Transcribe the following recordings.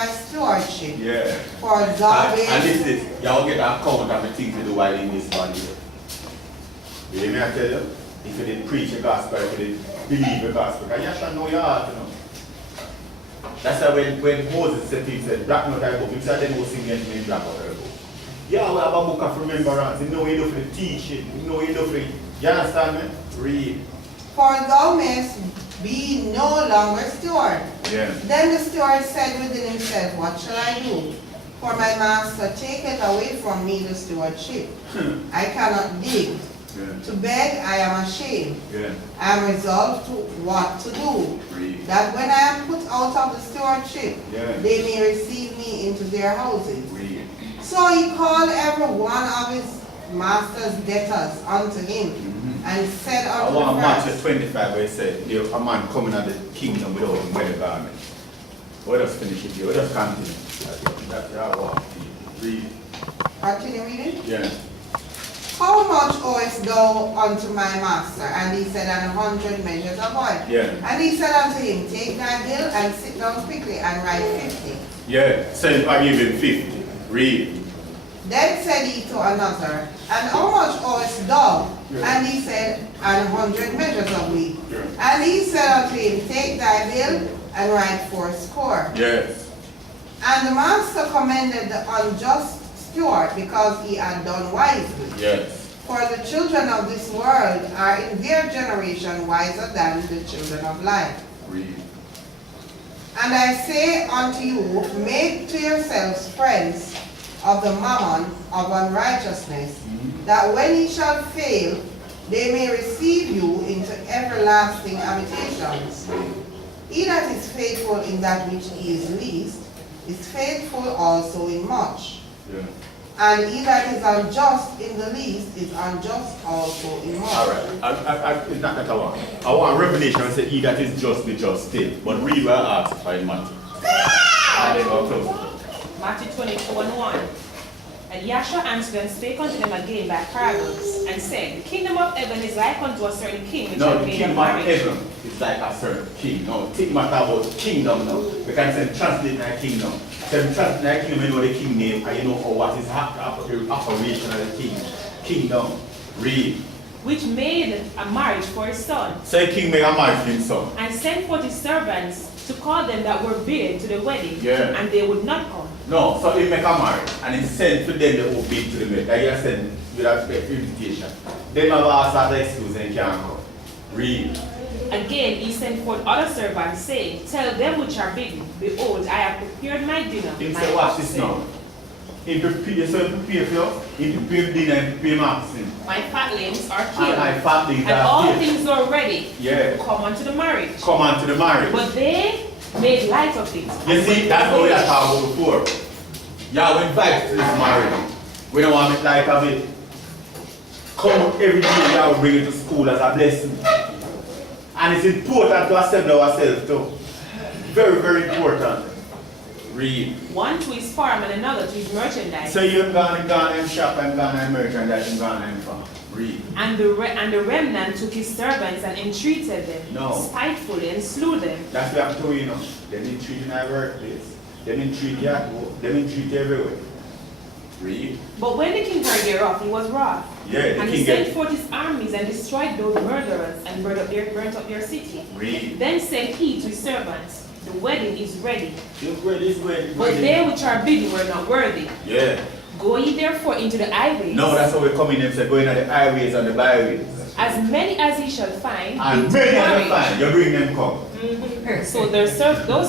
my stewardship Yeah. for thou And this is, y'all get an account of the things you do while in this body. You hear me I tell you? If you didn't preach the gospel, if you didn't believe the gospel, because you should know your heart, you know. That's why when Moses said things, said, black not thy book, he said, then go sing against me in black not thy book. Yeah, we have a book of remembrance. You know you do for the teaching. You know you do for it. You understand me? Read. For thou mayest be no longer steward. Yeah. Then the steward said within himself, what shall I do? For my master taketh away from me the stewardship. I cannot dig. Yeah. To beg I am ashamed. Yeah. I am resolved to what to do. Read. That when I am put out of the stewardship, Yeah. they may receive me into their houses. Read. So he called every one of his master's debtors unto him, and said I unto want the Matthew first, 25 where it said, a man coming out of the kingdom without a wedding garment. Let us finish it here. Let us continue. That's what I want. Read. continue reading. Yeah. How much owest thou unto my master? And he said, 100 measures of oil. Yeah. And he said unto him, take thy bill and sit down quickly and write 50. Yeah. Said I give him 50. Read. Then said he to another, and how much owest thou? Yeah. And he said, 100 measures of wheat. Yeah. And he said unto him, take thy bill and write 40. Yes. And the master commended the unjust steward because he had done wisely. Yes. For the children of this world are in their generation wiser than the children of light. Read. And I say unto you, make to yourselves friends of the mammon of unrighteousness, that when he shall fail, they may receive you into everlasting habitations. He that is faithful in that which he is least, is faithful also in much. Yeah. And he that is unjust in the least, is unjust also in much. Alright. It's not that I want. I want Revelation and say, he that is just be just still. But read what I asked in Matthew. And then go close. Matthew 22:1. And Yahshua answered and spake unto them again by parables, and said, the kingdom of heaven is like unto a certain king which No, had the made a kingdom of marriage. heaven is like a certain king. No, think matter about kingdom now. We can say translate my kingdom. So translate my kingdom, you know the king name, and you know what is operation of the king. Kingdom. Read. Which made a marriage for his son, Say king make a marriage for his son. and sent forth his servants to call them that were bidden to the wedding, Yeah. and they would not come. No, so he make a marriage and he sent to them the who bid to the wedding. That he sent with a invitation. Then have asked as an excuse and can't come. Read. Again he sent forth other servants, saying, tell them which are bidden, behold, I have prepared my dinner. He my said, watch this oxen, now. He prepare, so he prepare for you, he prepare dinner and prepare maxim. My fatlings are And killed, my fatlings and are all killed. things are ready. Yeah. Come unto the marriage. Come on to the marriage. But they made light of it. You see, that's what we are talking about before. Yeah, we invite to this marriage. We don't want it like of it. Come every day, yeah, we bring it to school as a blessing. And it's important to accept ourselves too. Very, very important. Read. One to his farm and another to his merchandise. So you've gone and shop and gone and merchandise and gone and farm. Read. And the remnant took his servants and entreated them No. spitefully and slew them. That's what I'm telling you, you know. They didn't treat you in our workplace. They didn't treat you at home. They didn't treat you everywhere. Read. But when the king heard thereof, he was wroth. Yeah, the And king he sent get. forth his armies and destroyed those murderers and burnt up their city. Read. Then said he to his servants, the wedding is ready, Look where this way. but they which are bidden were not worthy. Yeah. Go ye therefore into the highways, No, that's how we come in and say going on the highways and the byways. as many as ye shall find, And into many of them marriage. find, you bring them come. So those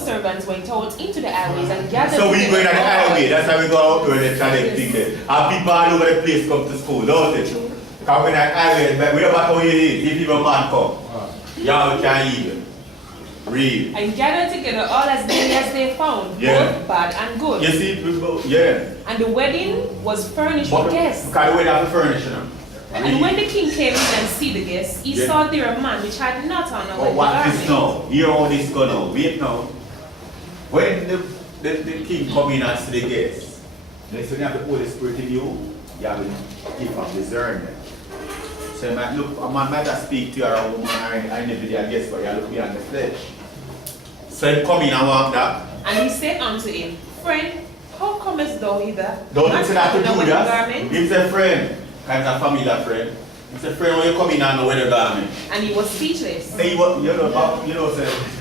servants went out into the highways and gathered So we together going on the all- highway, that's how we go out there and they try to think that. And people all over the place come to school, don't they? Because when that highway, but we don't matter how it is, if even man come, y'all can even. Read. and gathered together all as many as they found, Yeah. both bad and good. You see, people, yeah. And the wedding was furnished But with guests. because the way they have the furniture now. And when the king came in and see the guests, he Yeah. saw there a man which had not on a But wedding what this garment. now? Hear how this go now. Wait now. When the king come in and see the guests, then so you have the Holy Spirit in you have a gift of discernment. So you might look, a man might have speak to you or a woman or any day, guess what? You look beyond the flesh. So you come in and want that, And he said unto him, Friend, how comest thou hither? Don't Not say that to having a wedding Judas. garment? He's a friend. Kind of familiar friend. He's a friend when you come in and no wedding garment. And he was speechless. Say what say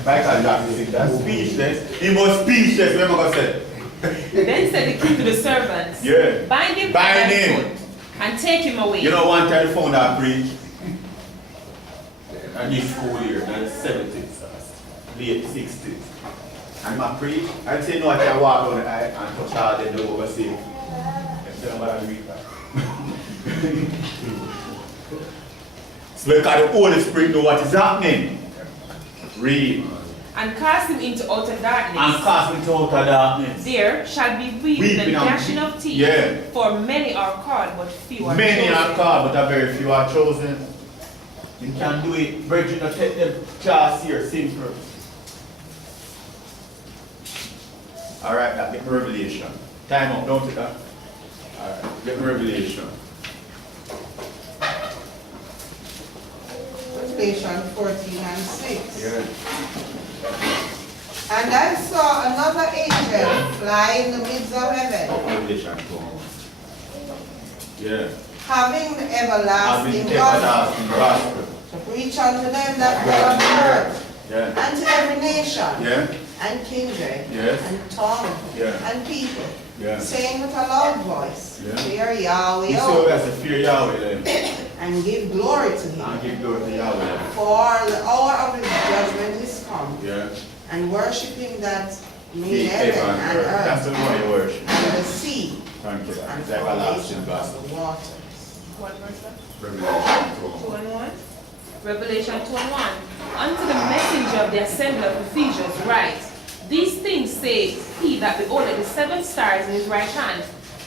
Michael Jackson, that's speechless. He was speechless, what am I gonna say? Then said the king to the servants, Yeah. Bind him Bind by thy him. foot, and take him away. You know one time the phone that preach? And this school year, in the 70s, late 60s. And I preach, I say no, I can walk down the aisle and touch all them don't oversee. And tell them what I read that. So because the Holy Spirit know what is happening. Read. And cast him into outer darkness. And cast him to outer darkness. There shall be weeping and gnashing of teeth. Yeah. For many are called, but few are Many chosen. are called, but a very few are chosen. You can do it. Virgin, not take them class here, simple. Alright, that get revelation. Time up, don't take that. Alright, get revelation. Revelation 14 and 6. Yeah. And I saw another angel fly in the midst of heaven, Revelation 2. Yeah. having the everlasting gospel, Everlasting gospel. to preach unto them that dwell on the earth, Yeah. and to every nation, Yeah. and kindred, Yes. and tongue, Yeah. and people, Yeah. saying with a loud voice, Yeah. Fear Yahweh, You see that's the fear Yahweh then. and give glory to him, And give glory to Yahweh. for the hour of his judgment is come, Yeah. and worship him that The made heaven and That's the earth, one you worship. and the sea, Thank you. and It's everlasting foundations gospel. of the waters. What verse that? Revelation 2 and 1. Revelation 2 and 1. Unto the messenger of the assembly of Ephesians write, These things say he that beholdeth the 7 stars in his right hand,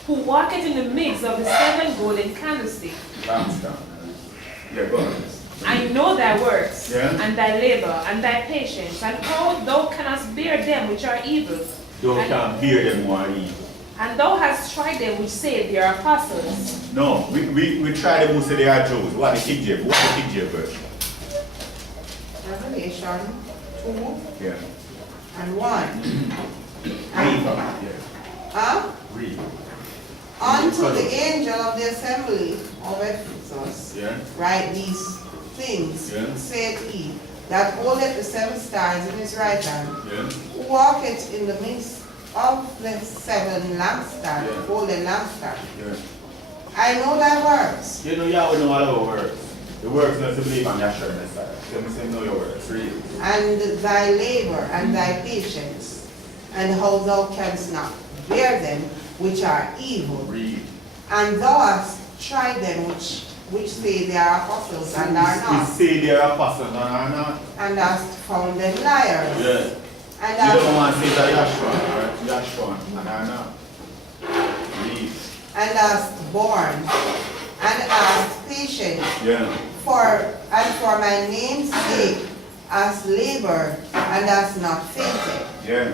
who walketh in the midst of the 7 golden candlesticks. Lampstand. Yeah, go on. I know thy works, Yeah. and thy labor, and thy patience, and how thou canst bear them which are evil. Thou And- can't hear them more evil. And thou hast tried them which say they are apostles. No, we try them who say they are Jews. What the King James? What the King James version? Revelation 2 Yeah. and 1. Read from it, yeah. Huh? Read. Unto the angel of the assembly of Ephesus, Yeah. write these things, Yeah. saith he, that holdeth the 7 stars in his right hand, Yeah. who walketh in the midst of the 7 lampstands, Yeah. golden lampstands. Yeah. I know thy works, You know Yahweh know all our works. The works not to believe on Yahshua Messiah. You say know your works. Read. and thy labor, and thy patience, and how thou canst not bear them which are evil. Read. And thou hast tried them which say they are apostles and are We not, say they are apostles and are not. and hast found them liars. Yeah. And You don't hast, want to say that Yahshua, right? Yahshua and are not. Read. and hast borne, and hast patience, Yeah. and for my name's sake hast labored, and hast not fainted. Yeah.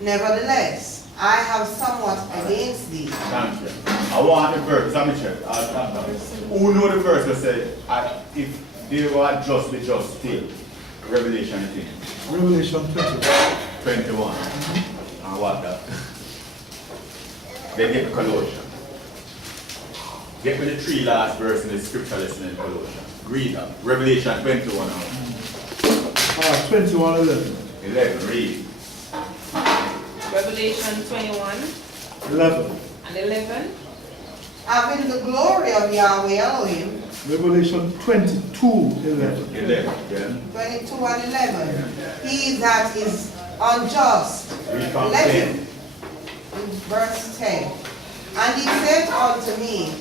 Nevertheless, I have somewhat against thee. Thank you. I want the verse. Let me check. Who know the verse that said, if they were just, be just still? Revelation 18. Revelation 20. 21. And what that? Then get Colossians. Get me the 3 last verse in the scripture lesson in Colossians. Read that. Revelation 21. 21:11. 11. Read. Revelation 21 11. and 11. Having the glory of Yahweh Elohim, Revelation 22:11. 11. Yeah. 22 and 11. He that is unjust, Read from let 10. him, verse 10. And he said unto me,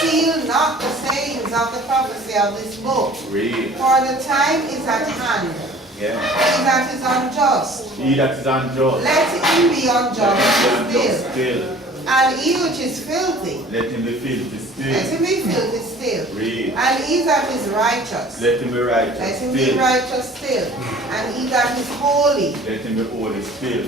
Seal not the sayings of the prophecy of this book, Read. for the time is at hand. Yeah. He that is unjust, He that is unjust. let him be unjust still. Still. And he which is filthy, Let him be filthy let still. him be filthy still. Read. And he that is righteous, Let him be righteous let him be still. righteous still. And he that is holy, Let him be holy still.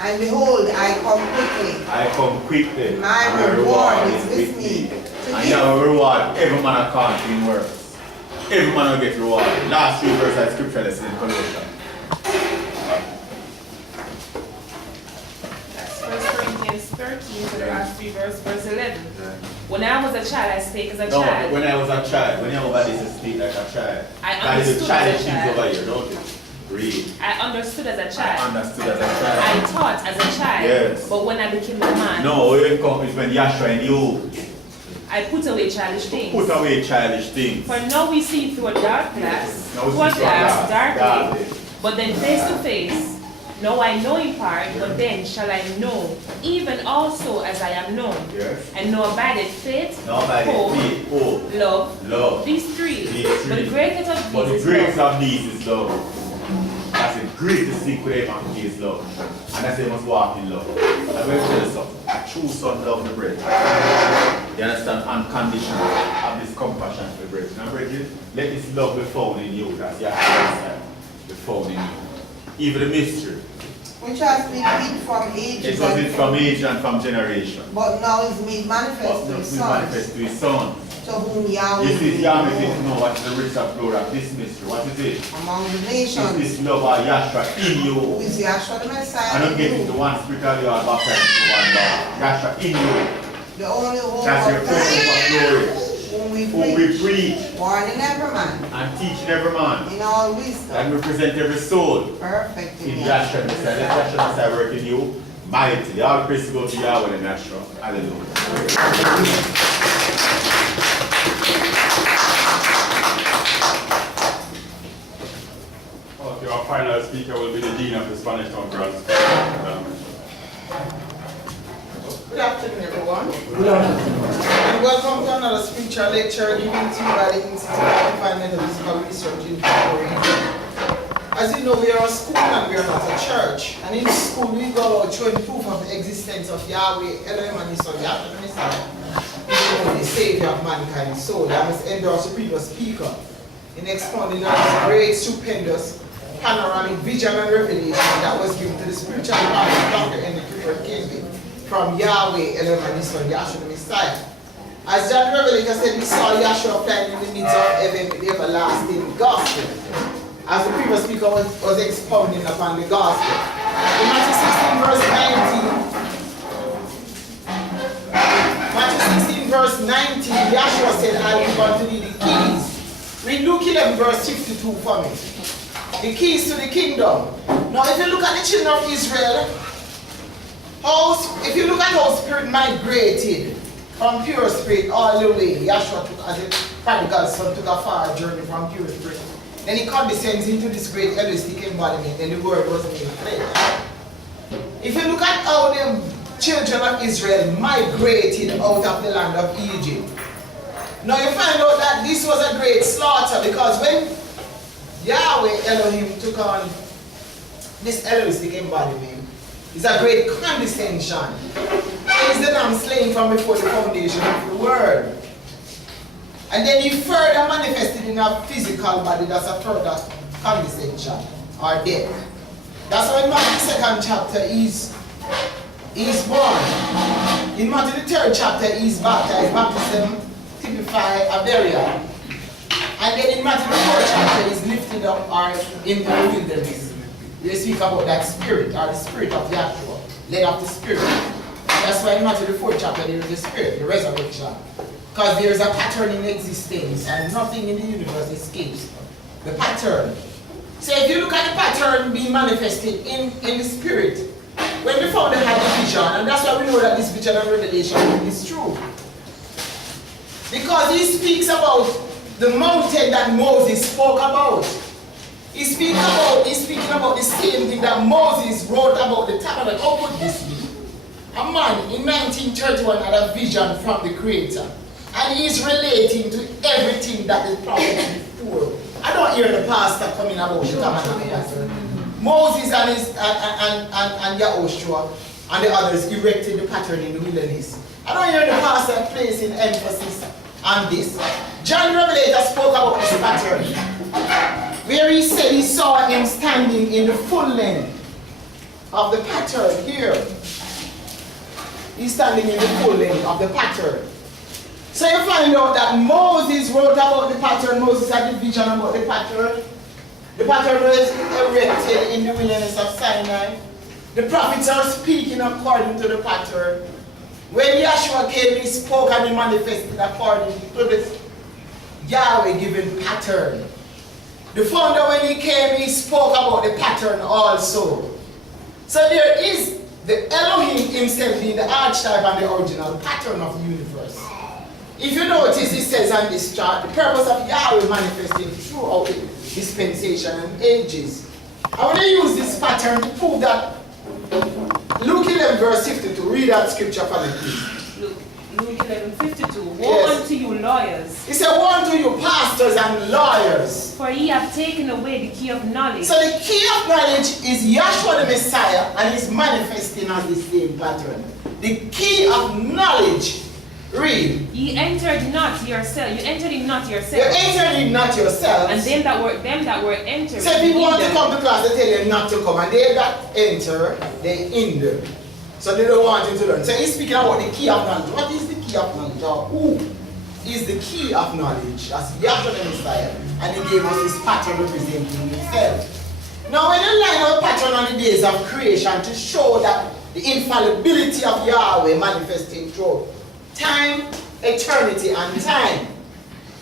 and behold, I come quickly. I come quickly. My and reward is with me to And give. you have a reward. Every man according to works. Every man will get reward. Last 3 verses of scripture lesson in Colossians. Exodus 13 to the last 3 verse 11. When I was a child, I spake as a No, child. when I was a child, when you have this, you speak like a child. I That is understood the childish as a things child. over here, don't you? Read. I understood as a I child. understood as a I child. taught as a child. Yes. But when I became a man, No, it comes when Yahshua and you I put away childish things. put away childish things. For now we see through a dark glass, Now we through a see through a glass, glass, darkly. darkly. But then face to face, now I know in part, but then shall I know, even also as I am known. Yes. And now abideth faith, Now by the hope, faith, hope, love, love. these three. These But the three. greatest of But the these is greatest love. of these is love. That's the greatest thing for them and is love. And that's they must walk in love. I'm going to tell you something. A true son loves the brethren. You understand? Unconditional. Have this compassion for the brethren. And brethren, let this love be found in you. That's your highest be found in you. Even the mystery. Which has been hid from It ages was it from age and from generation. but now is made manifest to But his we sons, manifest to his son. to whom Yahweh This is gave Yahweh glory to know what is the rich of glory of this mystery. What is it? among the Is nations, this love of Yahshua in who you? is Yahshua the Messiah, I don't get in into you, one spirit of you are baptized into one Lord. Yahshua in you. the only hope That's your of purpose of glory, glory. whom we Whom we preach, preach warning every man and teaching every man. in all wisdom, And represent every soul perfect in in Yahshua Yahshua Messiah. the Let Yahshua Messiah work in you mightily. All praise to go to Yahweh and Yahshua. Hallelujah. Okay, our final speaker will be the Dean of the Spanish Town Girls. Good afternoon, everyone. And welcome to another spiritual lecture given to you by the Institute of Environmental Physical Research in Victoria. As you know, we are a school and we are not a church. And in school, we go about showing proof of the existence of Yahweh, Elohim, and His Son, Yahshua the Messiah, the Savior of mankind's soul. I must endorse the previous speaker in expounding on this great, stupendous, panoramic vision and revelation that was given to the spiritual prophet Dr. Henry Clifford Kingsley from Yahweh, Elohim, and His Son, Yahshua the Messiah. As John Revelator said, we saw Yahshua flying in the midst of heaven with the everlasting gospel. As the previous speaker was expounding upon the gospel. In Matthew 16 verse 19, Matthew 16 verse 19, Yahshua said, I will give unto thee the keys. Read Luke 11 verse 62 for me. The keys to the kingdom. Now if you look at the children of Israel, if you look at how spirit migrated from pure spirit all the way, Yahshua took, as a prodigal son, took a far journey from pure spirit. Then he condescends into this great holistic embodiment, and the word was made flesh. If you look at how the children of Israel migrated out of the land of Egypt, now you find out that this was a great slaughter, because when Yahweh Elohim took on this holistic embodiment, it's a great condescension. It is the lamb slain from before the foundation of the world. And then he further manifested in a physical body. That's a further condescension or death. That's why in Matthew 2nd chapter he's born. In Matthew the 3rd chapter he's baptized. Baptism typify a burial. And then in Matthew the 4th chapter he's lifted up or in the wilderness. They speak about that spirit or the spirit of Yahshua, led of the spirit. That's why in Matthew the 4th chapter there is the spirit, the resurrection. Because there is a pattern in existence and nothing in the universe escapes the pattern. So if you look at the pattern being manifested in the spirit, when the founder had the vision, and that's why we know that this vision and revelation is true. Because he speaks about the mountain that Moses spoke about. He's speaking about the same thing that Moses wrote about the tabernacle. How could this be? A man in 1931 had a vision from the Creator. And he's relating to everything that is prophesied before. I don't hear the pastor coming about the tabernacle. Moses and Yahushua and the others erected the pattern in the wilderness. I don't hear the pastor placing emphasis on this. John Revelator spoke about this pattern, where he said he saw him standing in the full length of the pattern here. He's standing in the full length of the pattern. So you find out that Moses wrote about the pattern. Moses had the vision about the pattern. The pattern was erected in the wilderness of Sinai. The prophets are speaking according to the pattern. When Yahshua came, he spoke and he manifested according to the Yahweh given pattern. The founder, when he came, he spoke about the pattern also. So there is the Elohim himself being the archetype and the original pattern of the universe. If you notice, it says on this chart, the purpose of Yahweh manifesting throughout the dispensation and ages. I want to use this pattern to prove that. Luke 11 verse 52, read that scripture for me, please. Luke 11:52. Woe Yes. unto you lawyers, He said, woe unto you pastors and lawyers. for ye have taken away the key of knowledge. So the key of knowledge is Yahshua the Messiah, and he's manifesting as the same pattern. The key of knowledge, read. Ye entered not yourself. You entered in not You yourself. entered in not yourselves. And them that were entered. So people want to hindered. come to class, they tell them not to come, and they that enter, they hinder. So they don't want you to learn. So he's speaking about the key of knowledge. What is the key of knowledge? Or who is the key of knowledge? That's Yahshua the Messiah. And he gave us this pattern representing himself. Now when you line up a pattern on the days of creation to show that the infallibility of Yahweh manifesting through time, eternity, and time.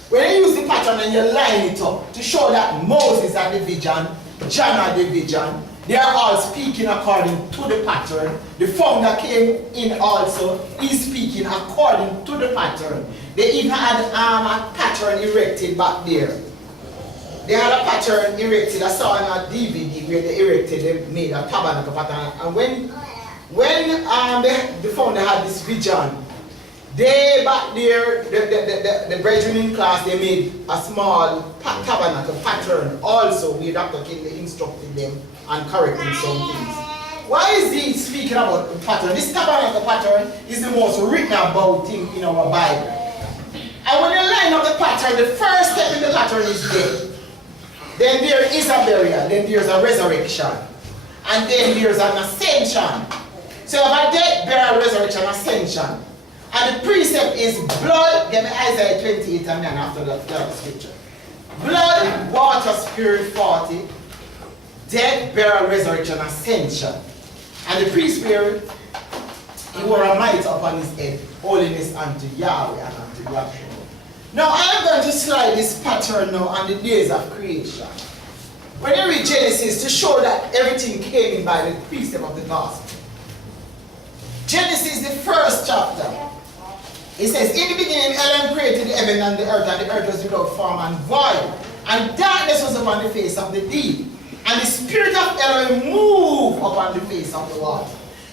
When you use the pattern and you line it up to show that Moses had the vision, John had the vision, they are all speaking according to the pattern. The founder came in also, he's speaking according to the pattern. They even had a pattern erected back there. They had a pattern erected. I saw on a DVD where they erected, they made a tabernacle pattern. And when the founder had this vision, they back there, the brethren in class, they made a small tabernacle pattern also where Dr. King instructed them and corrected some things. Why is he speaking about the pattern? This tabernacle pattern is the most written about thing in our Bible. And when you line up the pattern, the first step in the pattern is death. Then there is a burial, then there's a resurrection. And then there's an ascension. So you have a death, burial, resurrection, ascension. And the precept is blood, give me Isaiah 28 and then after that scripture. Blood, water, spirit, 40. Death, burial, resurrection, ascension. And the priest spirit, he wore a mitre upon his head, holiness unto Yahweh and unto Yahshua. Now I'm going to slide this pattern now on the days of creation. When you read Genesis, to show that everything came in by the precept of the gospel. Genesis, the first chapter. It says, in the beginning, Elohim created the heaven and the earth was without form and void. And darkness was upon the face of the deep. And the spirit of Elohim moved upon the face of the water.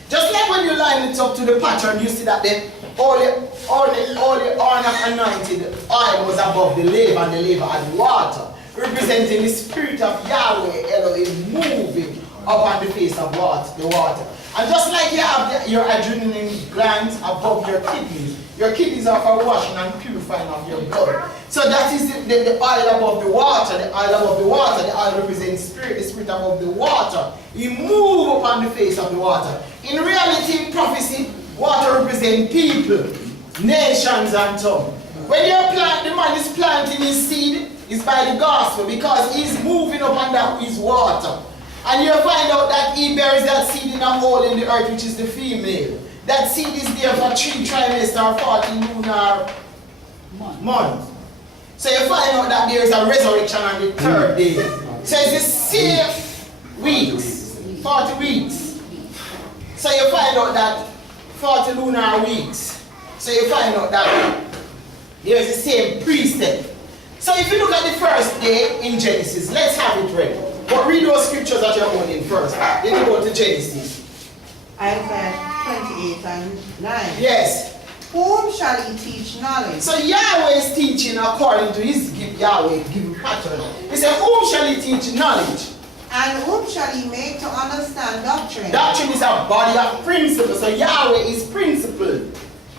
Just like when you line it up to the pattern, you see that all the oil of anointed oil was above the laver, and the laver had water, representing the spirit of Yahweh Elohim moving upon the face of the water. And just like you have your adrenaline glands above your kidneys are for washing and purifying of your blood. So that is the oil above the water, the oil above the water, the oil represents spirit, the spirit above the water. He moves upon the face of the water. In reality, in prophecy, water represents people, nations and tongues. When the man is planting his seed, it's by the gospel because he's moving upon that his water. And you find out that he buries that seed in a hole in the earth, which is the female. That seed is there for 3 trimesters or 40 lunar months. So you find out that there is a resurrection on the 3rd day. So it's the same weeks, 40 weeks. So you find out that 40 lunar weeks. So you find out that there is the same precept. So if you look at the first day in Genesis, let's have it ready. But read those scriptures that you're holding first. Then you go to Genesis. Isaiah 28 and 9. Yes. Whom shall he teach knowledge? So Yahweh is teaching according to his Yahweh given pattern. He said, whom shall he teach knowledge? And whom shall he make to understand doctrine? Doctrine is a body of principle. So Yahweh is principle.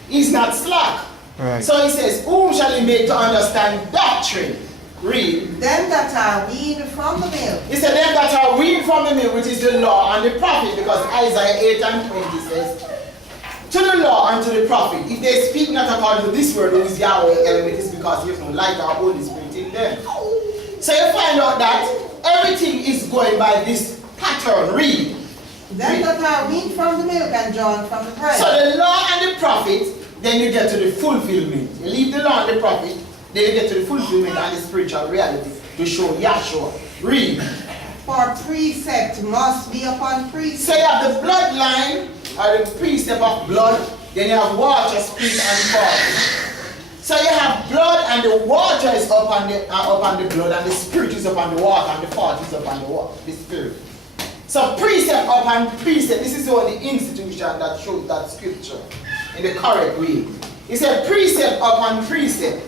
He's not slack. Right. So he says, whom shall he make to understand doctrine? Read. Them that are weaned from the milk. He said, them that are weaned from the milk, which is the law and the prophet, because Isaiah 8 and 20 says, to the law and to the prophet, if they speak not according to this word, who is Yahweh Elohim, it is because there is no light or Holy Spirit in them. So you find out that everything is going by this pattern. Read. Them that are weaned from the milk and drawn from the breast. So the law and the prophet, then you get to the fulfillment. You leave the law and the prophet, then you get to the fulfillment and the spiritual reality to show Yahshua. Read. For precept must be upon precept. So you have the bloodline, or the precept of blood, then you have water, spirit, and fire. So you have blood, and the water is upon the blood, and the spirit is upon the water, and the fire is upon the spirit. So precept upon precept, this is all the institution that shows that scripture in the correct way. It said precept upon precept.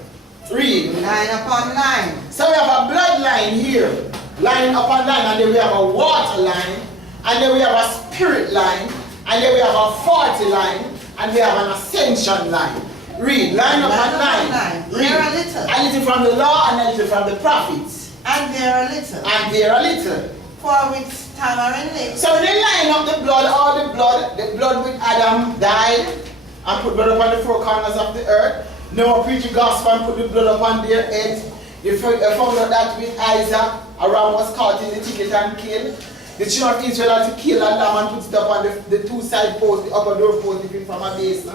Read. Line upon line. So we have a bloodline here, line upon line, and then we have a water line, and then we have a spirit line, and then we have a 40 line, and we have an ascension line. Read, line upon line. Read. There a little. A little from the law and a little from the prophets. And there a little. And there a little. For with stammering lips. So when they line up the blood, all the blood with Adam died and put blood upon the four corners of the earth. Noah preached the gospel and put the blood upon their heads. They found out that with Isaac, a ram was caught in the thicket and killed. The children of Israel had to kill a lamb and put it upon the two side posts, the upper door post, different from a basin.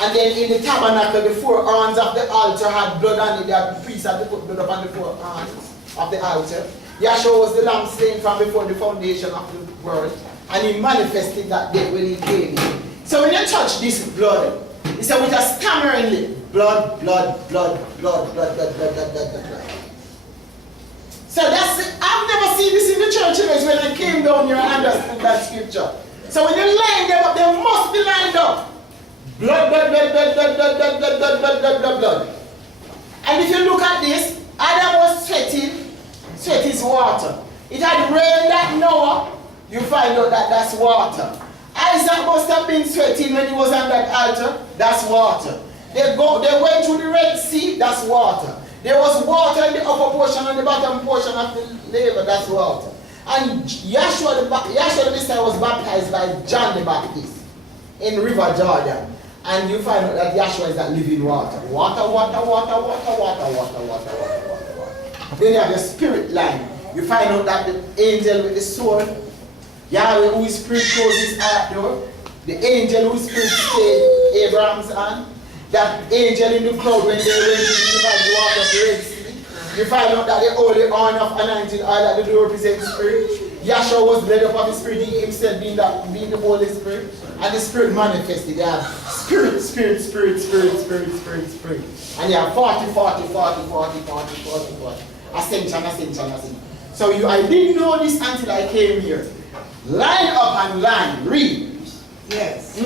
And then in the tabernacle, the four horns of the altar had blood on it. The priests had to put blood upon the four horns of the altar. Yahshua was the lamb slain from before the foundation of the world. And he manifested that day when he came in. So when you touch this blood, he said with a stammering lip, blood, blood, blood, blood, blood, blood, blood, blood, blood, blood, blood. So that's it. I've never seen this in the church when I came down here and understood that scripture. So when you line them up, they must be lined up. Blood, blood, blood, blood, blood, blood, blood, blood, blood, blood, blood, blood, blood. And if you look at this, Adam was sweating, sweat is water. It had rained that Noah, you find out that that's water. Isaac must have been sweating when he was on that altar, that's water. They went through the Red Sea, that's water. There was water in the upper portion and the bottom portion of the laver, that's water. And Yahshua the Messiah was baptized by John the Baptist in River Jordan. And you find out that Yahshua is that living water. Water, water, water, water, water, water, water, water, water, water. Then you have the spirit line. You find out that the angel with the sword, Yahweh whose spirit closed his heart door, the angel whose spirit stayed Abraham's hand, that angel in the cloud when they went into the valley water of the Red Sea. You find out that the holy horn of anointed oil that the door represents spirit. Yahshua was led up of the spirit, he himself being the Holy Spirit, and the spirit manifested. They have spirit, spirit, spirit, spirit, spirit, spirit, spirit. And you have 40, 40, 40, 40, 40, 40, 40. Ascension, ascension, ascension. So I didn't know this until I came here. Line up and line, read. Yes.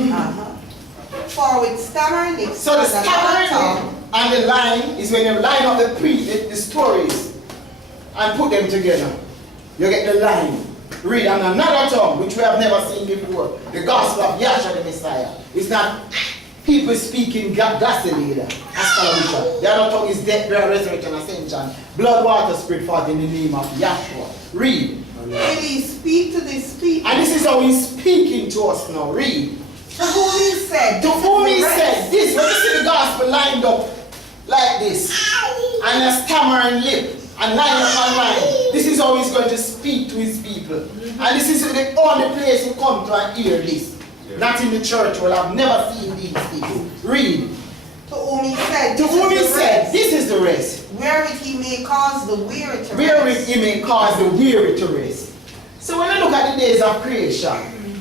For with stammering lips. So the stammering lip and the line is when you line up the stories and put them together. You get the line. Read on another tongue which we have never seen before. The gospel of Yahshua the Messiah. It's not people speaking Galilee. The other tongue is death, burial, resurrection, ascension. Blood, water, spirit, fought in the name of Yahshua. Read. Will he speak to this people? And this is how he's speaking to us now. Read. To whom he said. To whom he said. This, when you see the gospel lined up like this, and a stammering lip, and line upon line, this is how he's going to speak to his people. And this is the only place you come to and hear this. Yeah. Not in the church. Well, I've never seen these people. Read. To whom he said. To whom he said, this is the rest. Wherewith he may cause the weary to rest. Wherewith he may cause the weary to rest. So when you look at the days of creation,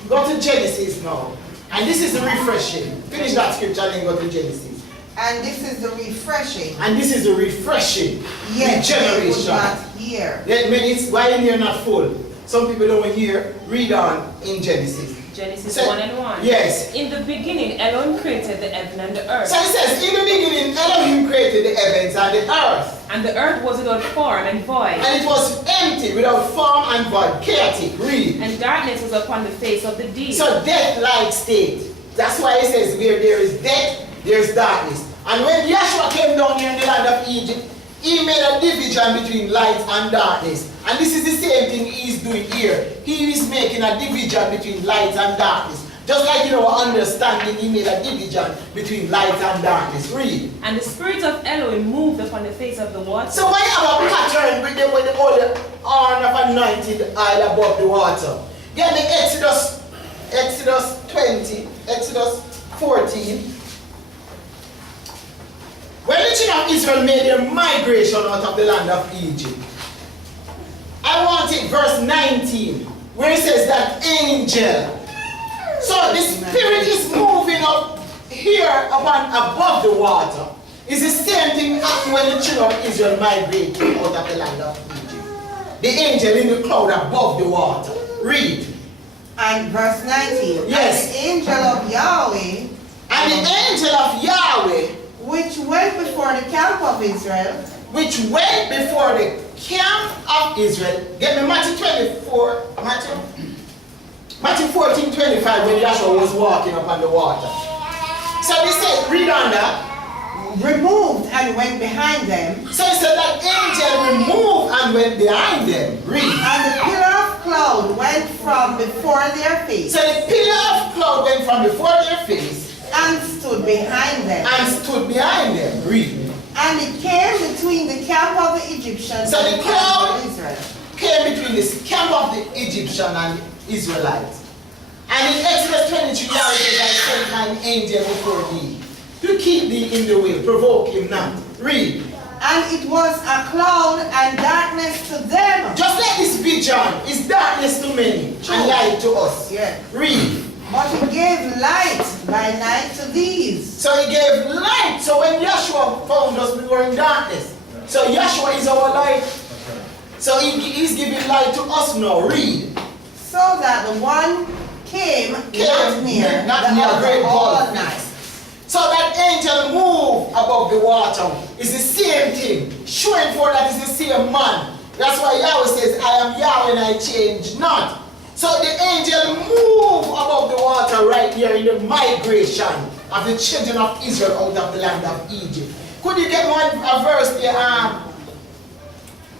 go to Genesis now. And this is the refreshing. Finish that scripture and go to Genesis. And this is the refreshing. And this is the refreshing. Yes, regeneration. would not hear. Yet minutes, why in here not full? Some people don't hear. Read on in Genesis. Genesis So, 1 and 1. Yes. In the beginning, Elohim created the heaven and the earth. So it says, in the beginning, Elohim created the heavens and the earth. And the earth was without form and void. And it was empty, without form and void. Chaotic. Read. And darkness was upon the face of the deep. So death-like state. That's why it says, where there is death, there is darkness. And when Yahshua came down here in the land of Egypt, he made a division between light and darkness. And this is the same thing he's doing here. He is making a division between light and darkness. Just like in our understanding, he made a division between light and darkness. Read. And the spirit of Elohim moved upon the face of the water. So when you have a pattern with the holy horn of anointed oil above the water, get the Exodus Exodus 20, Exodus 14. When the children of Israel made their migration out of the land of Egypt, I want it verse 19, where it says that angel. So the spirit is moving up here above the water. It's the same thing happened when the children of Israel migrated out of the land of Egypt. The angel in the cloud above the water. Read. And verse 19. Yes. And the angel of Yahweh. And the angel of Yahweh, which went before the camp of Israel. which went before the camp of Israel. Get me Matthew 24, Matthew 14, 25, when Joshua was walking upon the water. So they said, read on that. Removed and went behind them. So it said that angel removed and went behind them. Read. And the pillar of cloud went from before their face. So the pillar of cloud went from before their face and stood behind them. and stood behind them. Read. And it came between the camp of the Egyptians So and the the camp cloud of Israel. came between the camp of the Egyptian and the Israelites. And in Exodus 23, Yahweh says, I sent mine angel before thee, to keep thee in the way, provoke him not. Read. And it was a cloud and darkness to them. Just let this be, John. It's darkness to many and light to us. Yeah. Read. But he gave light by night to these. So he gave light. So when Yeshua found us, we were in darkness. So Yeshua is our light. So he's giving light to us now. Read. So that the one came not near, not the near other great all God. night. So that angel moved above the water. It's the same thing. Showing for that it's the same man. That's why Yahweh says, I am Yahweh and I change not. So the angel moved above the water right here in the migration of the children of Israel out of the land of Egypt. Could you get a verse there?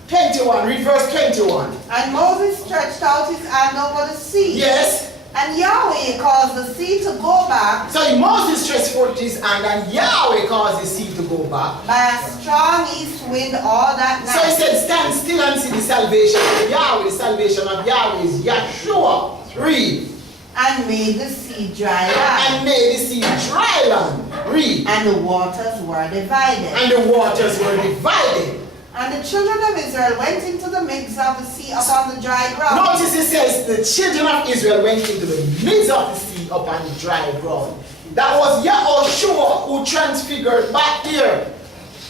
21, read verse 21. And Moses stretched out his hand over the sea. Yes. And Yahweh caused the sea to go back So Moses stretched forth his hand and Yahweh caused the sea to go back. by a strong east wind all that So he night. said, stand still and see the salvation of Yahweh. The salvation of Yahweh is Yeshua. Read. And made the sea dry land. And made the sea dry land. Read. And the waters were divided. And the waters were divided. And the children of Israel went into the midst of the sea upon the dry ground. Notice it says the children of Israel went into the midst of the sea upon the dry ground. That was Yahushua who transfigured back there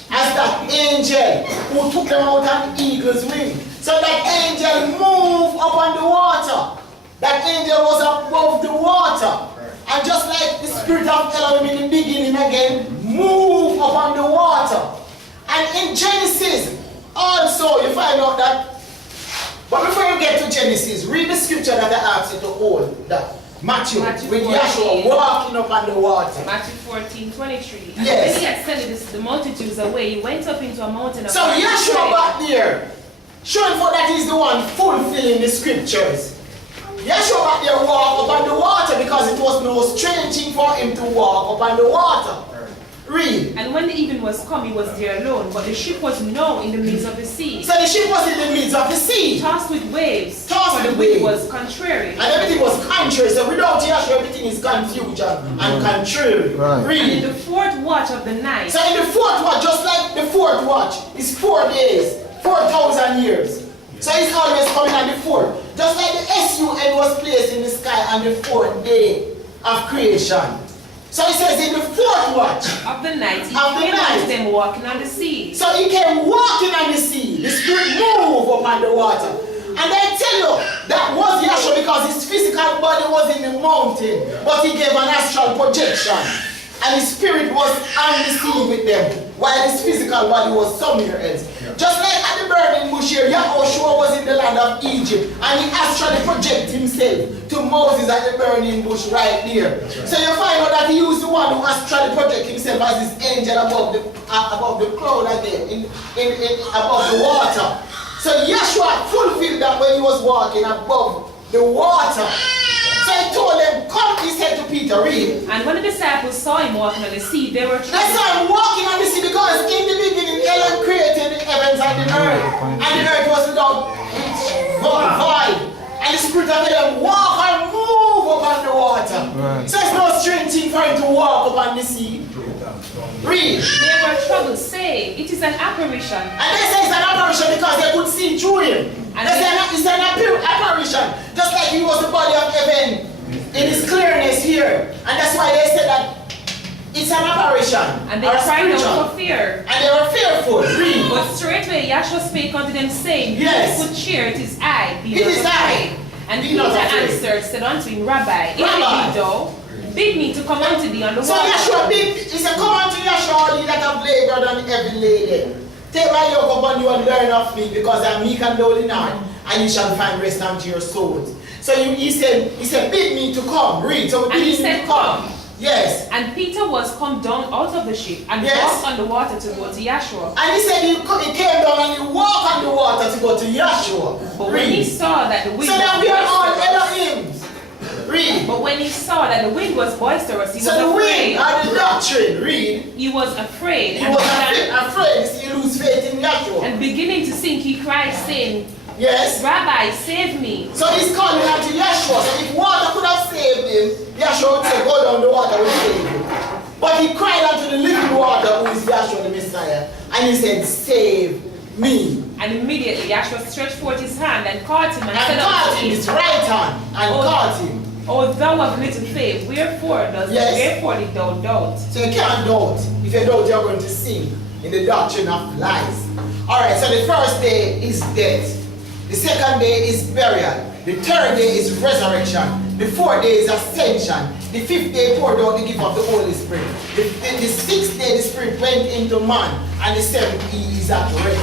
as that angel who took them out on eagle's wing. So that angel moved upon the water. That angel was above the water. And just like the spirit of Elohim in the beginning again, moved upon the water. And in Genesis, also you find out that, but before you get to Genesis, read the scripture that I asked you to hold, that Matthew with 14. Yahshua walking upon the water. Matthew 14, 23. And Yes. when he had sent the multitudes away, he went up into a mountain of So Yahshua back there, showing for that he's the one fulfilling the scriptures. Yahshua back there walked upon the water because it was no strange thing for him to walk upon the water. Read. And when the evening was come, he was there alone, but the ship was now in the midst of the sea, So the ship was in the midst of the sea. tossed with waves, Tossed for the with wind waves. was contrary. And everything was contrary. So without Yahshua, everything is confusion and contrary. Right. And in Read. the fourth watch of the night, So in the fourth watch, just like the fourth watch, is 4 days, 4,000 years. So it's always coming on the fourth. Just like the SUN was placed in the sky on the 4th day of creation. So it says in the fourth watch. of the night, he Of the came night. unto them walking on the sea. So he came walking on the sea. The spirit moved upon the water. And I tell you, that was Yahshua because his physical body was in the mountain. But he gave an astral projection. And his spirit was on the sea with them. While his physical body was somewhere else. Just like at the burning bush here, Yahushua was in the land of Egypt. And he astrally projected himself to Moses at the burning bush right there. So you find out that he was the one who astrally projected himself as this angel above the cloud again, above the water. So Yeshua fulfilled that when he was walking above the water. So he told them, come, he said to Peter, read. And when the disciples saw him walking on the sea, they were That's troubled. why I'm walking on the sea because in the beginning Elohim created the heavens and the earth. And the earth was without void. And the spirit of Elohim walk and move up on the water. Right. So it's no strange thing for him to walk up on the sea. Read. They were troubled, saying, it is an apparition. And they say it's an apparition because they could see through him. And They say it's an apparition. Just like he was the body of heaven in his clearness here. And that's why they said that it's an apparition. And they or a cried spiritual. out for fear. And they were fearful. Read. But straightway Yahshua spake unto them, saying, Yes. Be of good cheer, it is I, be It not is I. afraid. And Be Peter not afraid. answered, said unto him, Rabbi, if it Rabbi. be thou, bid me to come unto thee on the So water. Yahshua big, he said, come unto Yahshua, all ye that have labored and heavy laden. Take my yoke upon you and learn of me, because I am meek and lowly in heart, and ye shall find rest unto your souls. So he said, bid me to come. Read. So And he bid me said, to come. Yes. And Peter was come down out of the ship, and Yes. walked on the water to go to Yahshua. And he said he came down and he walked on the water to go to Yahshua. But when he saw that the wind So that we are all boisterous, Elohims. Read. but when he saw that the wind was boisterous, he was So the afraid. wind and the doctrine. Read. He was afraid, He and, was began- afraid. He lose faith in Yahshua. and beginning to sink, he cried, saying, Yes. Rabbi, save me. So he's calling out to Yahshua. So if water could have saved him, Yahshua would say, go down the water will save him. But he cried out to the living water, who is Yahshua the Messiah, and he said, save me. And immediately Yahshua stretched forth his hand and caught him and, And said caught unto him, him, his right hand, and Oh. caught him. O thou of little faith, wherefore Yes. did thou doubt? So you can't doubt. If you doubt, you're going to sin in the doctrine of lies. Alright, so the first day is death. The second day is burial. The third day is resurrection. The fourth day is ascension. The fifth day poured out the gift of the Holy Spirit. The sixth day the Spirit went into man. And the seventh he is at rest.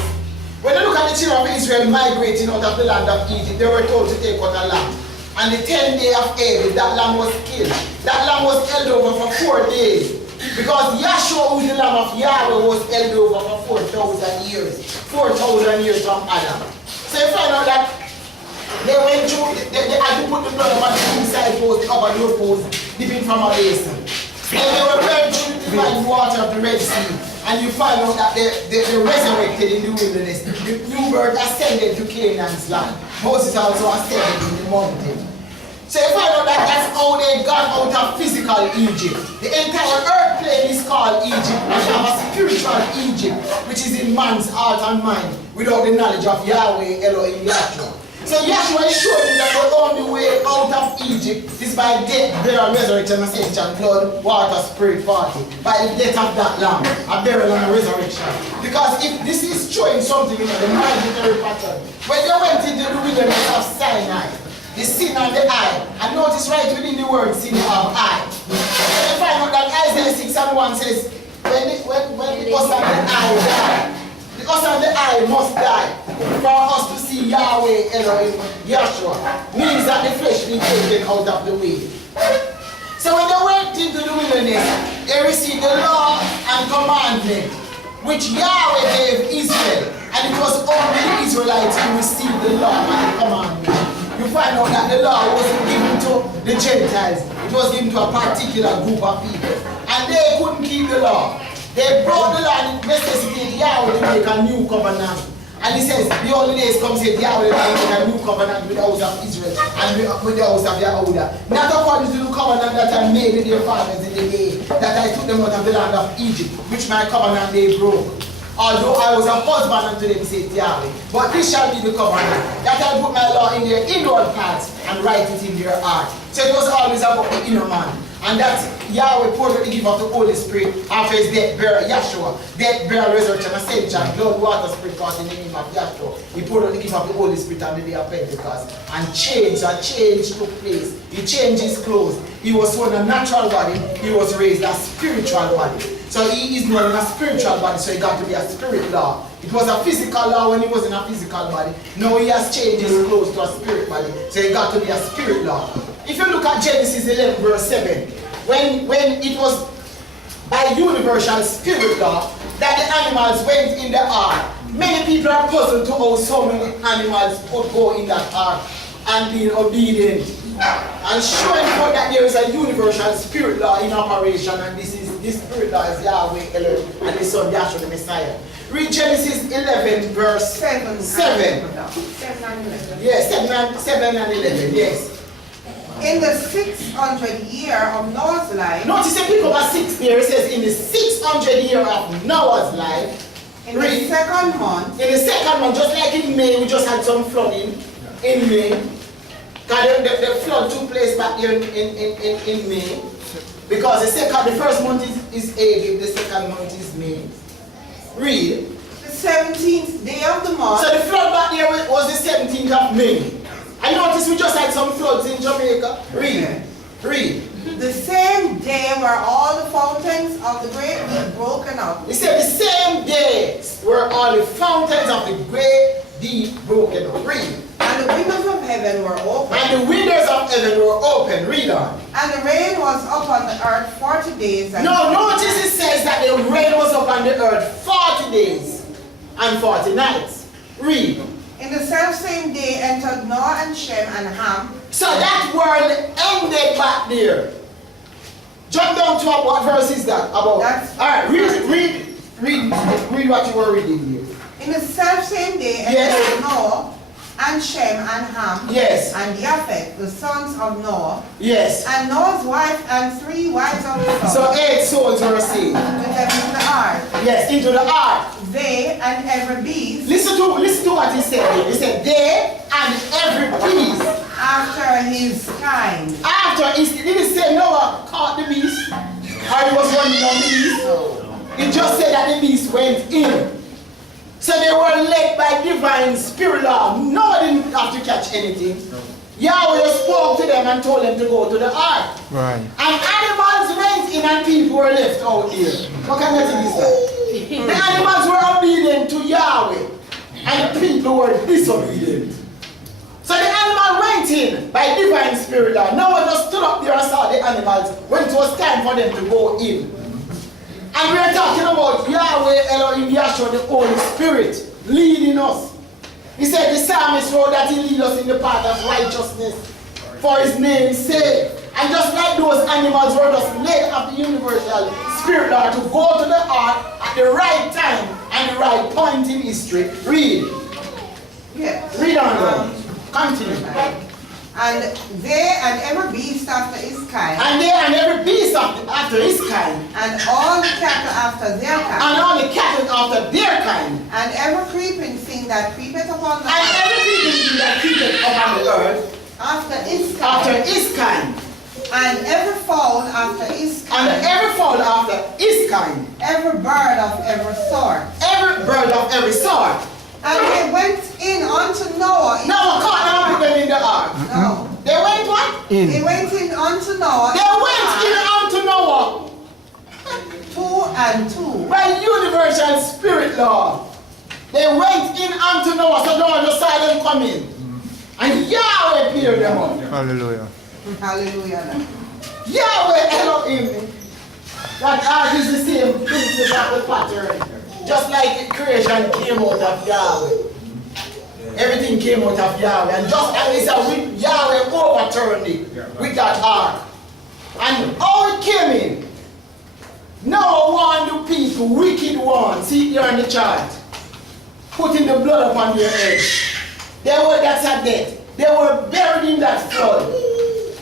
When you look at the children of Israel migrating out of the land of Egypt, they were told to take out a lamb. And the 10th day of Abel, that lamb was killed. That lamb was held over for 4 days. Because Yahshua, who is the lamb of Yahweh, was held over for 4,000 years. 4,000 years from Adam. So you find out that they went through, they had to put the blood on the inside post, the upper door post, dipping from a basin. And they were buried through the divine water of the Red Sea. And you find out that they resurrected in the wilderness. The new birth ascended to Canaan's land. Moses also ascended in the mountain. So you find out that that's how they got out of physical Egypt. The entire earth plane is called Egypt. We have a spiritual Egypt, which is in man's heart and mind, without the knowledge of Yahweh, Elohim, Yahshua. So Yahshua is showing you that the only way out of Egypt is by death, burial, resurrection, ascension, blood, water, spirit, party. By the death of that lamb, a burial and a resurrection. Because if this is showing something in the migratory pattern, when they went into the wilderness of Sinai, the sin of the eye, and notice right within the word sin of eye. And you find out that Isaiah 6:1 says, when the us and the eye die, the us and the eye must die for us to see Yahweh, Elohim, Yahshua. Means that the flesh will be taken out of the way. So when they went into the wilderness, they received the law and commandment which Yahweh gave Israel. And it was only the Israelites who received the law and the commandment. You find out that the law wasn't given to the Gentiles. It was given to a particular group of people. And they couldn't keep the law. They brought the law and it necessitated Yahweh to make a new covenant. And he says, the only days come, said Yahweh will make a new covenant with the house of Israel and with the house of Yahudah. Not according to the covenant that I made with their fathers in the day that I took them out of the land of Egypt, which my covenant they broke. Although I was a husband unto them, said Yahweh. But this shall be the covenant, that I put my law in their inward parts and write it in their heart. So it was always about the inner man. And that Yahweh poured out the gift of the Holy Spirit after his death, burial, Yahshua, death, burial, resurrection, ascension, blood, water, spirit, part in the name of Yahshua. He poured out the gift of the Holy Spirit on the day of Pentecost. And a change took place. He changed his clothes. He was sown a natural body, he was raised a spiritual body. So he is now in a spiritual body, so he got to be a spirit law. It was a physical law when he was in a physical body. Now he has changed his clothes to a spirit body, so he got to be a spirit law. If you look at Genesis 11 verse 7, when it was by universal spirit law that the animals went in the ark, many people are puzzled to how so many animals could go in that ark and be obedient. And showing forth that there is a universal spirit law in operation, and this spirit law is Yahweh, Elohim, and his son Yahshua the Messiah. Read Genesis 11 verse 7. 7 and 11. Yes, 7 and 11, yes. In the 600 year of Noah's life, Notice the pick up a 6 there. It says in the 600 year of Noah's life. in the second month, In the second month, just like in May, we just had some flooding in May. Because the flood took place back here in May. Because the first month is Abib, the second month is May. Read. the 17th day of the month, So the flood back there was the 17th of May. I notice we just had some floods in Jamaica. Read. Read. the same day were all the fountains of the great deep broken up, He said the same day were all the fountains of the great deep broken up. Read. and the windows of heaven were open, And the windows of heaven were open. Read on. and the rain was upon the earth 40 days. And No, notice it says that the rain was upon the earth 40 days and 40 nights. Read. in the selfsame day entered Noah and Shem and Ham. So that world ended back there. Jump down to what verse is that about? That's- Alright, read what you were reading here. In the selfsame day Yes. entered Noah and Shem and Ham Yes, and Japheth, the sons of Noah, yes. and Noah's wife and 3 wives of his So sons, 8 souls were saved. with them in the ark. Yes, into the ark. They and every beast Listen to what he said here. He said, they and every beast. after his kind. After he didn't say Noah caught the beast, or he was running on the beast. He just said that the beast went in. So they were led by divine spirit law. Noah didn't have to catch anything. Yahweh spoke to them and told them to go to the ark. Right. And animals went in and people were left out here. What kind of thing is that? The animals were obedient to Yahweh and the people were disobedient. So the animal went in by divine spirit law. Noah just stood up there and saw the animals when it was time for them to go in. And we are talking about Yahweh Elohim Yahshua, the Holy Spirit, leading us. He said the psalmist wrote that he leads us in the path of righteousness for his name's sake. And just like those animals were just led of the universal spirit law to go to the ark at the right time and the right point in history. Read. Yes. Read on. Continue. And they and every beast after his kind, And they and every beast after his kind, and all the cattle after their and kind, all the cattle after their kind, and every creeping thing that creepeth upon the and earth everything that keepeth upon the earth after his after kind, his kind, and every fowl after his and kind, every fowl after his kind, every bird of every sort. every bird of every sort. And they went in unto Noah. Noah caught them and put them in the ark. No. They went what? They went in unto Noah. They went in unto Noah 2 and 2. by universal spirit law. They went in unto Noah, so Noah just saw them coming. And Yahweh appeared them up. Hallelujah. Hallelujah. Yahweh Elohim. That ark is the same principle of the pattern. Just like creation came out of Yahweh. Everything came out of Yahweh. And just like this, Yahweh overturned it with that ark. And how it came in, Noah warned the people, wicked ones, see here in the chart, putting the blood upon their head. That's a death. They were buried in that flood.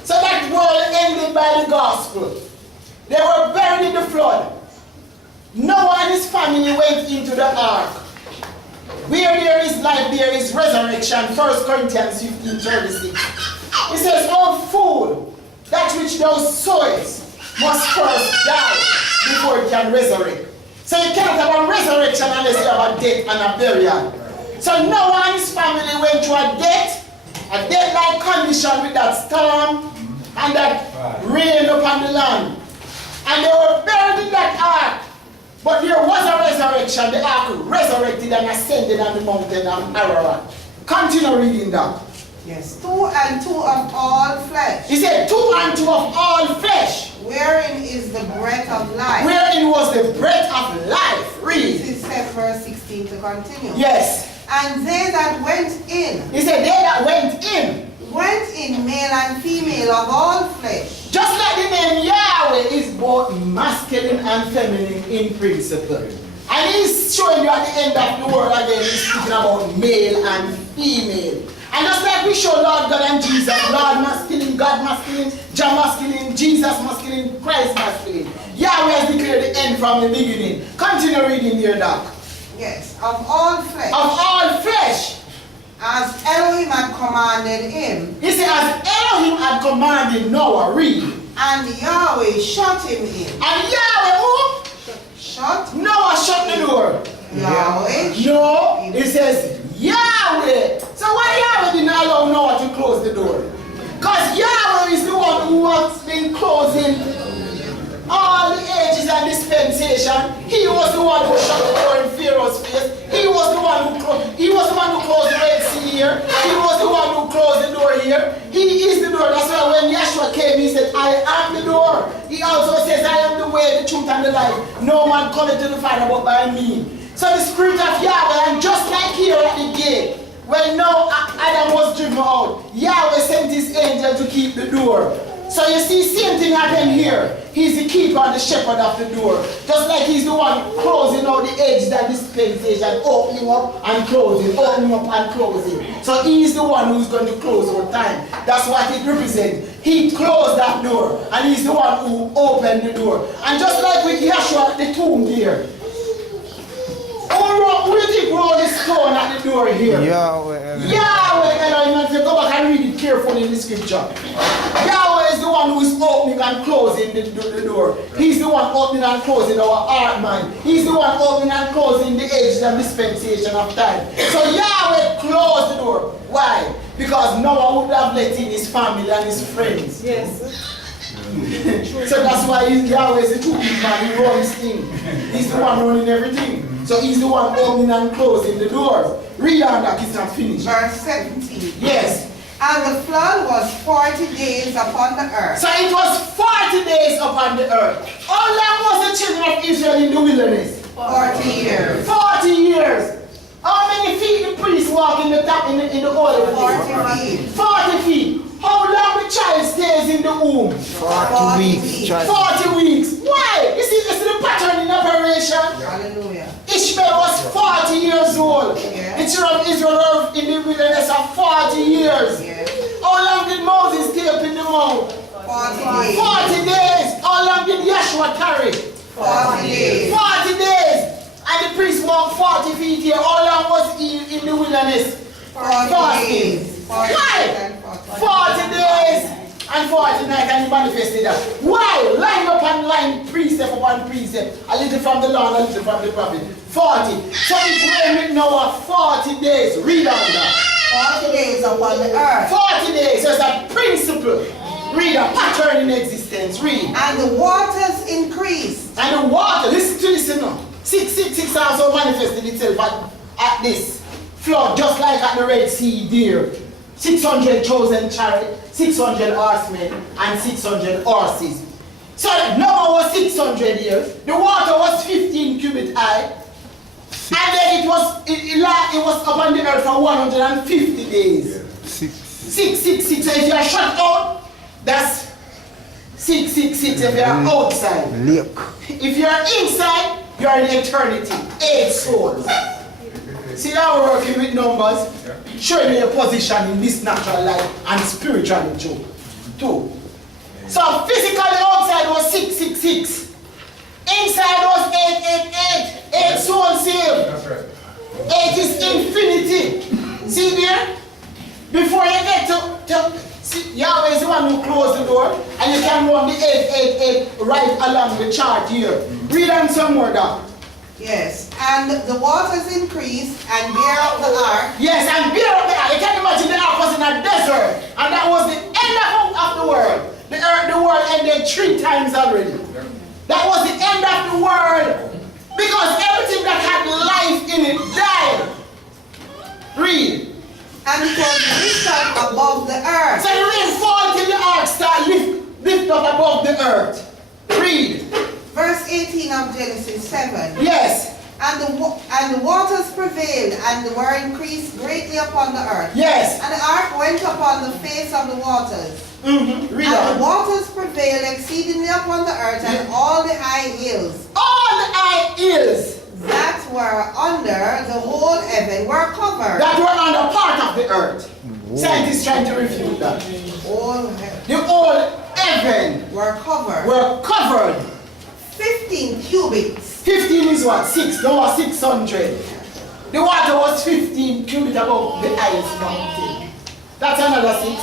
So that world ended by the gospel. They were buried in the flood. Noah and his family went into the ark. Where there is life, there is resurrection. 1 Corinthians 15:36. It says, "Oh fool, that which thou sowest must first die before it can resurrect." So you cannot have a resurrection unless you have a death and a burial. So Noah and his family went through a death-like condition with that storm and that rain upon the land. And they were buried in that ark. But there was a resurrection. The ark resurrected and ascended on the mountain of Ararat. Continue reading that. Yes. 2 and 2 of all flesh. He said, 2 and 2 of all flesh. Wherein is the breath of life. Wherein was the breath of life. This Read. is set verse 16 to continue. Yes. And they that went in, He said, they that went in. male and female of all flesh. Just like the name Yahweh is both masculine and feminine in principle. And he's showing you at the end of the word again, he's speaking about male and female. And just like we show Lord God and Jesus, Lord masculine, God masculine, Jah masculine, Jesus masculine, Christ masculine. Yahweh has declared the end from the beginning. Continue reading here, Doc. Yes, of all flesh. Of all flesh. As Elohim had commanded him. He said, as Elohim had commanded Noah, read. And Yahweh shut him in. And Yahweh who? Shut? Noah shut the door. Yahweh. No, it says Yahweh. So why Yahweh did not allow Noah to close the door? Because Yahweh is the one who has been closing all the ages and dispensation. He was the one who shut the door in Pharaoh's face. He was the one who closed. He was the one who closed the Red Sea here. He was the one who closed the door here. He is the door. That's why when Yeshua came, he said, I am the door. He also says, I am the way, the truth, and the life. No one cometh to the Father but by me. So the Spirit of Yahweh, and just like here at the gate, when now Adam was driven out, Yahweh sent his angel to keep the door. So you see, same thing happened here. He's the keeper and the shepherd of the door. Just like he's the one closing out the edges and dispensation, opening up and closing, opening up and closing. So he's the one who's going to close over time. That's what it represents. He closed that door, and he's the one who opened the door. And just like with Yeshua, the tomb here. Who do you think rolled the stone at the door here? Yahweh. Yahweh Elohim. If you go back and read it carefully in the scripture. Yahweh is the one who is opening and closing the door. He's the one opening and closing our heart, man. He's the one opening and closing the edges and dispensation of time. So Yahweh closed the door. Why? Because Noah would have let in his family and his friends. Yes. So that's why Yahweh is the two big man. He runs things. He's the one running everything. So he's the one opening and closing the doors. Read on that, it's not finished. Verse 17. Yes. And the flood was 40 days upon the earth. So it was 40 days upon the earth. How long was the children of Israel in the wilderness? 40 years. 40 years. How many feet the priest walk in the top in the holy place? 40 feet. 40 feet. How long the child stays in the womb? 40 weeks. Child. 40 weeks. Why? You see the pattern in operation. Hallelujah. Ishmael was 40 years old. Yeah. The children of Israel were in the wilderness of 40 years. Yeah. How long did Moses stay up in the mount? 40 days. 40 days. How long did Yeshua tarry? 40 days. 40 days. And the priest walked 40 feet here. How long was he in the wilderness? 40 days. 40 Why? 40 40 days and 40 nights, and he manifested that. Why? Line upon line, precept upon precept. A little from the Lord, a little from the prophet. 40. So it's raining now 40 days. Read on that. 40 days upon the earth. 40 days. So it's a principle. Read a pattern in existence. Read. And the waters increased. And the water, listen to this now. 666 also manifested itself at this flood, just like at the Red Sea there. 600 chosen chariots, 600 horsemen, and 600 horses. So Noah was 600 years. The water was 15 cubits high. And then it was upon the earth for 150 days. 666. So if you are shut out, that's 666 if you are outside. If you are inside, you are in eternity. 8 souls. See how we're working with numbers? Showing you your position in this natural life and spiritually too. So physically outside was 666. Inside was 888. 8 souls saved. That's right. 8 is infinity. See there? Before you get to see, Yahweh is the one who closed the door, and you can run the 888 right along the chart here. Read on some more, Doc. Yes. And the waters increased and bear up the ark. Yes, and bear up the ark. You can imagine the ark was in a desert, and that was the end of the world. The world ended 3 times already. That was the end of the world, because everything that had life in it died. Read. And it was lifted above the earth. So the rain fall till the ark start lift up above the earth. Read. Verse 18 of Genesis 7. Yes. And the waters prevailed and were increased greatly upon the earth. Yes. And the ark went upon the face of the waters. Read and on. the waters prevailed exceedingly upon the earth, and all the high hills All the high hills that were under the whole heaven were covered. that were on the part of the earth. Scientists trying to refute that. All The whole heaven were covered. were covered. 15 cubits. 15 is what? 6. No, was 600. The water was 15 cubits above the highest mountain. That's another 6.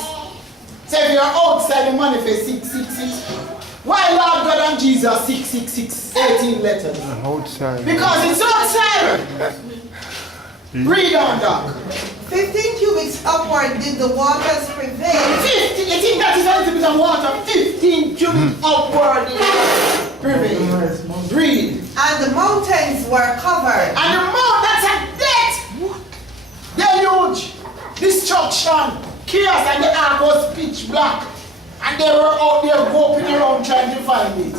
So if you're outside the manifest 666, why Lord God and Jesus 666, 18 letters? Outside. Because it's outside. Read on that. 15 cubits upward did the waters prevail. 15, you think that is a little bit of water? 15 cubits upward prevail. Read. And the mountains were covered. And the mount, that's a death. Deluge. Destruction. Chaos, and the ark was pitch black. And they were out there groping around trying to find it.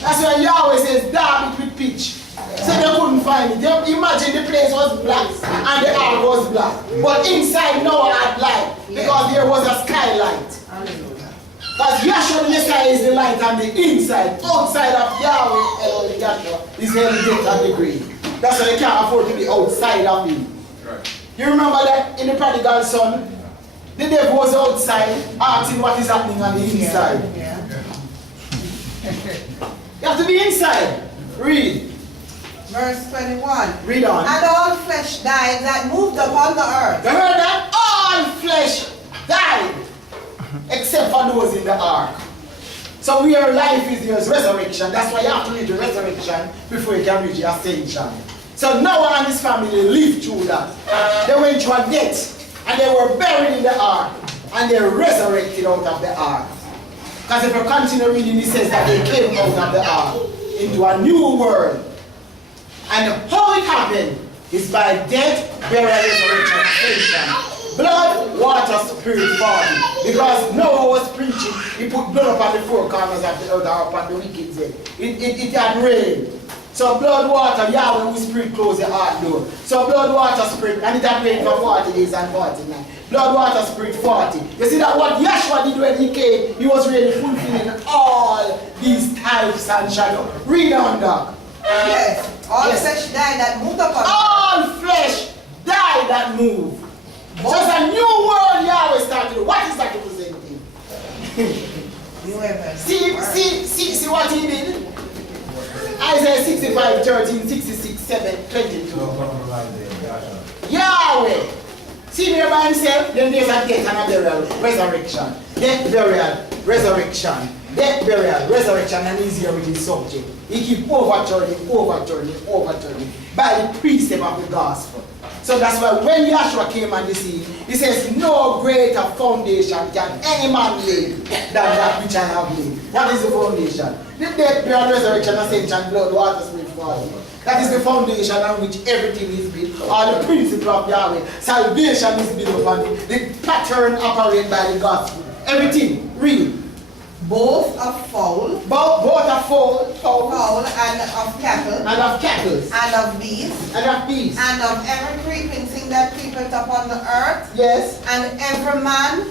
That's why Yahweh says, dark it with pitch. So they couldn't find it. They imagine the place was black and the ark was black. But inside Noah had light because there was a skylight. Because Yahshua the Messiah is the light on the inside. Outside of Yahweh, Yahshua is hell, death, and the grave. That's why they can't afford to be outside of him. Right. You remember that in the prodigal son? The devil was outside asking what is happening on the inside. Yeah. You have to be inside. Read. Verse 21. Read on. And all flesh died that moved upon the earth. You heard that? All flesh died except for those in the ark. So where life is, there's resurrection. That's why you have to reach the resurrection before you can reach the ascension. So Noah and his family lived through that. They went through a death and they were buried in the ark and they resurrected out of the ark. Because if you continue reading, it says that they came out of the ark into a new world. And how it happened is by death, burial, resurrection, ascension. Blood, water, spirit, body. Because Noah was preaching, he put blood upon the four corners of the earth or upon the wicked head. It had rained. So blood, water, Yahweh, whose spirit closed the heart door. So blood, water, spirit, and it had rained for 40 days and 40 nights. Blood, water, spirit, 40. You see that what Yahshua did when he came, he was really fulfilling all these types and shadows. Read on that. Yes. All flesh died that moved upon the earth. All flesh died that moved. So it's a new world Yahweh started. What is that representing? New heaven. See what he did? Isaiah 65, 13, 66, 7, 22. Yahweh. See me by himself, then there's a death and a burial, resurrection. Death, burial, resurrection. Death, burial, resurrection, and he's here with his subject. He keep overturning by the precept of the gospel. So that's why when Yahshua came on the scene, he says, no greater foundation can any man lay than that which I have laid. What is the foundation? The death, burial, resurrection, ascension, blood, water, spirit, fire. That is the foundation on which everything is built. All the principle of Yahweh. Salvation is built upon it. The pattern operated by the gospel. Everything, real. Both of fowl, Both are fowl and of cattle, and of cattle, and of beasts, and of beasts, and of every creeping thing that creepeth upon the earth, yes, and every man,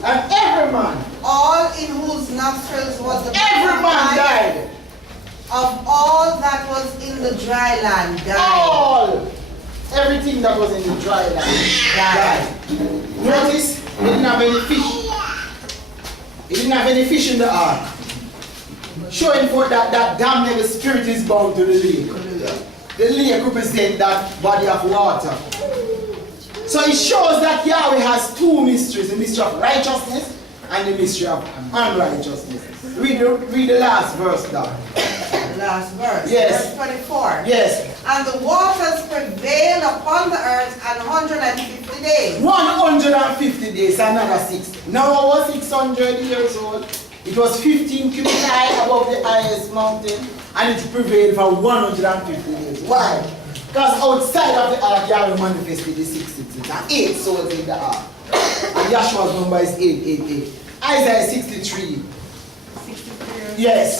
all in whose nostrils was the every man died. Of all that was in the dry land died. All, everything that was in the dry land died. Notice, he didn't have any fish. He didn't have any fish in the ark. Showing for that damnable spirit is bound to the lake. The lake represents that body of water. So it shows that Yahweh has two mysteries, the mystery of righteousness and the mystery of unrighteousness. Read the last verse now. Last verse. Yes. Verse 24. Yes. And the waters prevailed upon the earth 150 days. 150 days, another 6. Noah was 600 years old. It was 15 cubits high above the highest mountain, and it prevailed for 150 days. Why? Because outside of the ark, Yahweh manifested the 666 and 8 souls in the ark. And Yahshua's number is 888. Isaiah 63. 63. Yes.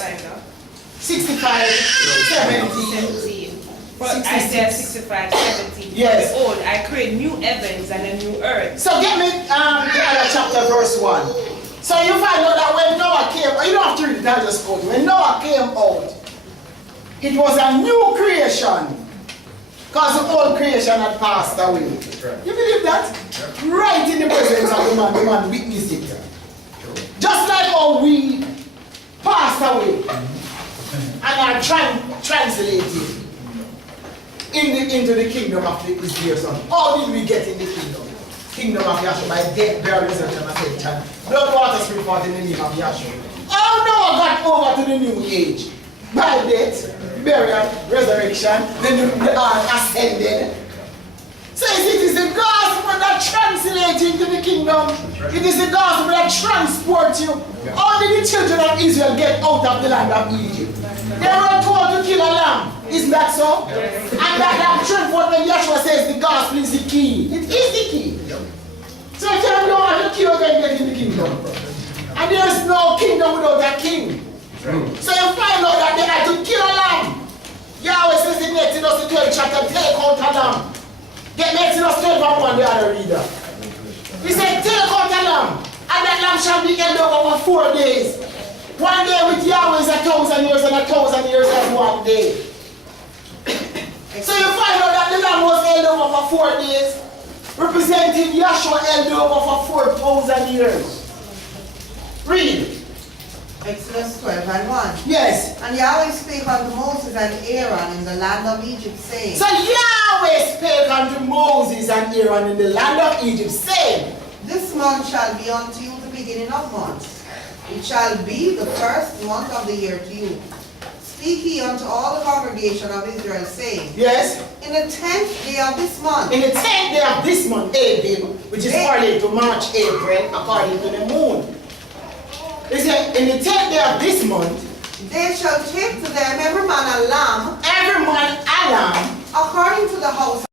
65, 17. But Isaiah 65, 17. Yes. Behold, I create new heavens and a new earth. So get me the other chapter, verse 1. So you find out that when Noah came, you don't have to read it, I just quote. When Noah came out, it was a new creation. Because the whole creation had passed away. You believe that? Right in the presence of the man witnessed it. Just like how we passed away and are translated into the kingdom of his dear son. How did we get in the kingdom? Kingdom of Yahshua by death, burial, resurrection, and ascension. Blood, water, spirit, forth in the name of Yahshua. How Noah got over to the new age? By death, burial, resurrection, then the earth ascended. So it is the gospel that translates into the kingdom. It is the gospel that transports you. How did the children of Israel get out of the land of Egypt? They were told to kill a lamb. Isn't that so? And that lamb transport when Yahshua says the gospel is the key. It is the key. So if you don't have the key, you're going to get in the kingdom. And there is no kingdom without a king. So you find out that they had to kill a lamb. Yahweh says in Exodus the 12th chapter, take out a lamb. Get me Exodus 12 and 1, the other reader. He said, take out a lamb, and that lamb shall be held over for 4 days. 1 day with Yahweh is 1,000 years, and 1,000 years is 1 day. So you find out that the lamb was held over for 4 days, representing Yahshua held over for 4,000 years. Read. Exodus 12 and 1. Yes. And Yahweh spake unto Moses and Aaron in the land of Egypt, saying. So Yahweh spake unto Moses and Aaron in the land of Egypt, saying, This month shall be unto you the beginning of months. It shall be the first month of the year to you. Speak ye unto all the congregation of Israel, saying. yes, In the 10th day of this month. in the 10th day of this month, Abib, which is parallel to March, April, according to the moon. He said, in the 10th day of this month, They shall take to them every man a lamb, every man a lamb, according to the house